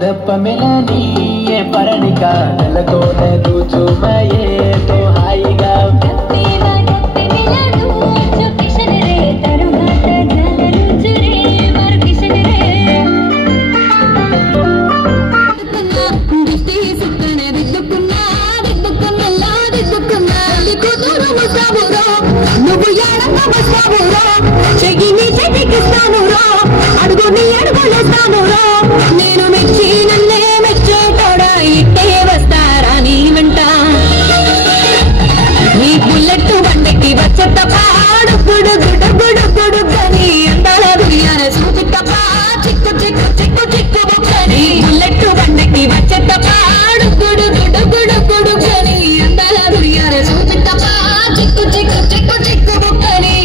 दप मिलनी ये परनिका नलको ने दूचो मैं ये तो हाईगा दप्पे मिलनु जो किशन रे तरुहात नलनु जुरे मर किशन रे दित्ती सुकने दिद्दुकुन्ना दिकुदुरु मुसाबुरो నువ్వు యాడంగా వస్తావురా చెగిని చెటికిస్తానురా అడుగుని అడుగులేస్తానురా నేను మెచ్చి నన్నే మెచ్చేటోడా ఇట్టే వస్తారా నీ వెంట నీ బుల్లెట్ బండకి వచ్చేట పాడు గుడు గుడు గుడు గుడు గని అందాల దునియాన చూపితప్ప చిక్కు చిక్కు చిక్కు చిక్కు బుక్కని బుల్లెట్ బండకి వచ్చేట పాడు గుడు గుడు గుడు గుడు గని అందాల దునియాన చూపితప్ప చిక్కు చిక్కు చిక్కు చిక్కు బుక్కని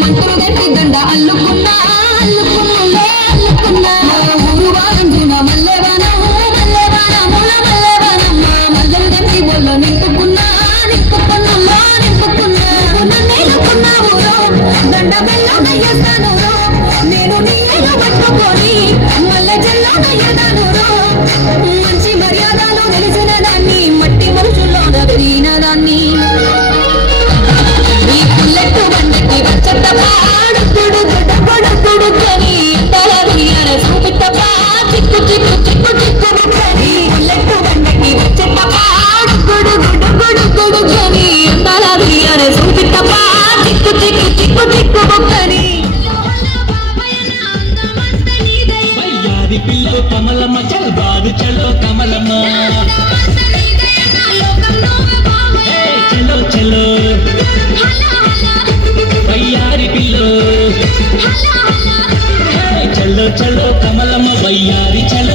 మంత్రులు గట్టి దండ అల్లుకున్నా అల్లుకున్నా అల్లుకున్నా ఊరు వారంజున మల్లెవానం మల్లెవానముల మల్లెవానమ్మ మల్లెలు గట్టి బొల్ల నింపుకున్నా నింపుకున్నమ్మా నింపుకున్నా నేనుకున్నావురో దండ బెల్లనయ్యేస్తానురో నేను నీరు పట్టుకొని మల్లె జల్లోనయ్యేదానురో మంచి మర్యాదలు తెలిసిన దాన్ని మట్టి మనుషుల్లోన పెరిగిన దాన్ని బుల్లెట్ బండకి వచ్చేట పాడు గుడు గుడు గుడు గుడు గని అందాల దునియాన చూపితప్ప చిక్కు చిక్కు చిక్కు చిక్కు బుక్కని బుల్లెట్ బండకి వచ్చేట పాడు గుడు గుడు గుడు గుడు గని అందాల దునియాన చూపితప్ప చిక్కు చిక్కు చిక్కు చిక్కు బుక్కని వయ్యారి పిల్లో కమలమ్మ చల్ బారు చలో కమలమ్మ చలో చలో వయ్యారి పిల్లో చలో చలో కమలమ్మ వయ్యారి చలో